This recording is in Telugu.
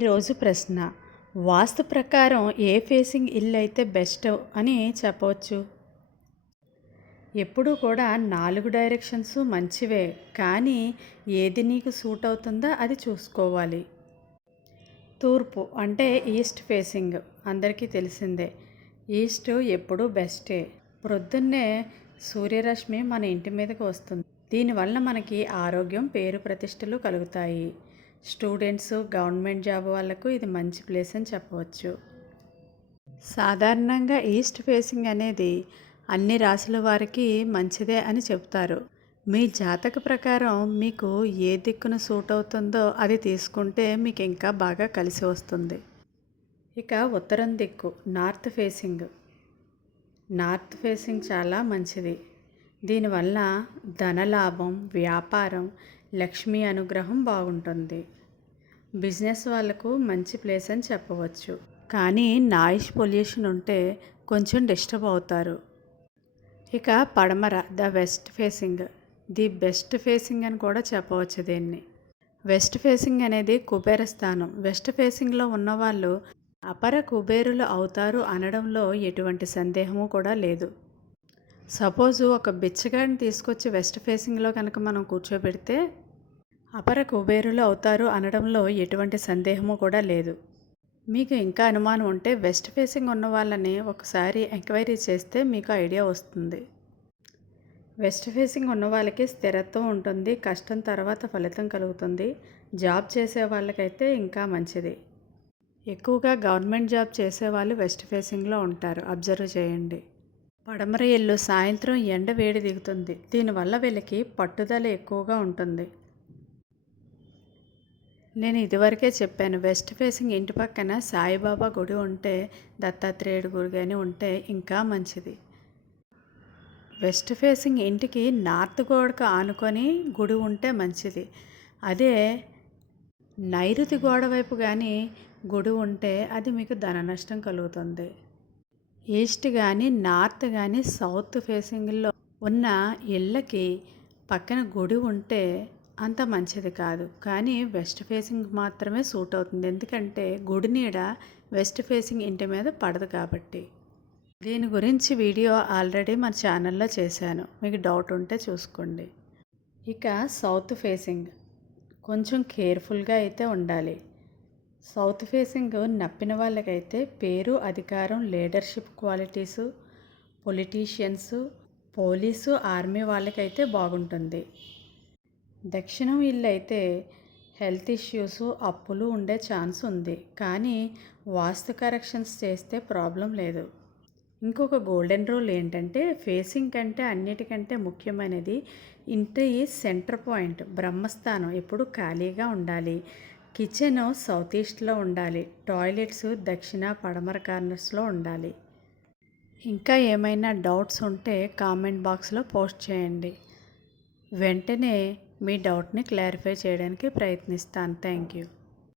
ఈరోజు ప్రశ్న, వాస్తు ప్రకారం ఏ ఫేసింగ్ ఇల్లు అయితే బెస్ట్ అని చెప్పవచ్చు? ఎప్పుడూ కూడా 4 డైరెక్షన్స్ మంచివే, కానీ ఏది నీకు సూట్ అవుతుందో అది చూసుకోవాలి. తూర్పు అంటే ఈస్ట్ ఫేసింగ్ అందరికీ తెలిసిందే. ఈస్ట్ ఎప్పుడూ బెస్టే. ప్రొద్దున్నే సూర్యరశ్మి మన ఇంటి మీదకి వస్తుంది. దీనివల్ల మనకి ఆరోగ్యం, పేరు ప్రతిష్టలు కలుగుతాయి. స్టూడెంట్స్, గవర్నమెంట్ జాబ్ వాళ్ళకు ఇది మంచి ప్లేస్ అని చెప్పవచ్చు. సాధారణంగా ఈస్ట్ ఫేసింగ్ అనేది అన్ని రాశుల వారికి మంచిదే అని చెప్తారు. మీ జాతక ప్రకారం మీకు ఏ దిక్కున సూట్ అవుతుందో అది తీసుకుంటే మీకు ఇంకా బాగా కలిసి వస్తుంది. ఇక ఉత్తరం దిక్కు నార్త్ ఫేసింగ్. నార్త్ ఫేసింగ్ చాలా మంచిది. దీనివల్ల ధనలాభం, వ్యాపారం, లక్ష్మీ అనుగ్రహం బాగుంటుంది. బిజినెస్ వాళ్ళకు మంచి ప్లేస్ అని చెప్పవచ్చు. కానీ నాయిస్ పొల్యూషన్ ఉంటే కొంచెం డిస్టర్బ్ అవుతారు. ఇక పడమర the west facing. The best facing అని కూడా చెప్పవచ్చు దీన్ని. వెస్ట్ ఫేసింగ్ అనేది కుబేర స్థానం. వెస్ట్ ఫేసింగ్లో ఉన్నవాళ్ళు అపర కుబేరులు అవుతారు అనడంలో ఎటువంటి సందేహము కూడా లేదు. సపోజు ఒక బిచ్చగాడిని తీసుకొచ్చి వెస్ట్ ఫేసింగ్లో కనుక మనం కూర్చోబెడితే అపర కుబేరులు అవుతారు అనడంలో ఎటువంటి సందేహము కూడా లేదు. మీకు ఇంకా అనుమానం ఉంటే వెస్ట్ ఫేసింగ్ ఉన్న వాళ్ళని ఒకసారి ఎంక్వైరీ చేస్తే మీకు ఐడియా వస్తుంది. వెస్ట్ ఫేసింగ్ ఉన్న వాళ్ళకి స్థిరత్వం ఉంటుంది, కష్టం తర్వాత ఫలితం కలుగుతుంది. జాబ్ చేసే వాళ్ళకైతే ఇంకా మంచిది. ఎక్కువగా గవర్నమెంట్ జాబ్ చేసేవాళ్ళు వెస్ట్ ఫేసింగ్లో ఉంటారు, అబ్జర్వ్ చేయండి. పడమర ఇల్లు సాయంత్రం ఎండ వేడి దిగుతుంది. దీనివల్ల వీళ్ళకి పట్టుదల ఎక్కువగా ఉంటుంది. నేను ఇదివరకే చెప్పాను, వెస్ట్ ఫేసింగ్ ఇంటి పక్కన సాయిబాబా గుడి ఉంటే, దత్తాత్రేయుడు గుడి కానీ ఉంటే ఇంకా మంచిది. వెస్ట్ ఫేసింగ్ ఇంటికి నార్త్ గోడకు ఆనుకొని గుడి ఉంటే మంచిది. అదే నైరుతి గోడ వైపు కానీ గుడి ఉంటే అది మీకు ధన నష్టం కలుగుతుంది. ఈస్ట్ కానీ నార్త్ కానీ సౌత్ ఫేసింగ్లో ఉన్న ఇళ్ళకి పక్కన గుడి ఉంటే అంత మంచిది కాదు. కానీ వెస్ట్ ఫేసింగ్ మాత్రమే సూట్ అవుతుంది. ఎందుకంటే గుడి నీడ వెస్ట్ ఫేసింగ్ ఇంటి మీద పడదు కాబట్టి. దీని గురించి వీడియో ఆల్రెడీ మన ఛానల్లో చేశాను, మీకు డౌట్ ఉంటే చూసుకోండి. ఇక సౌత్ ఫేసింగ్ కొంచెం కేర్ఫుల్గా అయితే ఉండాలి. సౌత్ ఫేసింగ్ నప్పిన వాళ్ళకైతే పేరు, అధికారం, leadership qualities, politicians, police, army వాళ్ళకైతే బాగుంటుంది. దక్షిణం ఇల్లు అయితే హెల్త్ ఇష్యూస్, అప్పులు ఉండే ఛాన్స్ ఉంది. కానీ వాస్తు కరెక్షన్స్ చేస్తే ప్రాబ్లం లేదు. ఇంకొక గోల్డెన్ రూల్ ఏంటంటే, ఫేసింగ్ కంటే అన్నిటికంటే ముఖ్యమైనది ఇంటి సెంటర్ పాయింట్, బ్రహ్మస్థానం ఎప్పుడు ఖాళీగా ఉండాలి. కిచెన్ సౌత్ ఈస్ట్లో ఉండాలి. టాయిలెట్స్ దక్షిణ, పడమర కార్నర్స్లో ఉండాలి. ఇంకా ఏమైనా డౌట్స్ ఉంటే కామెంట్ బాక్స్లో పోస్ట్ చేయండి. వెంటనే మీ డౌట్ని క్లారిఫై చేయడానికి ప్రయత్నిస్తాను. Thank you.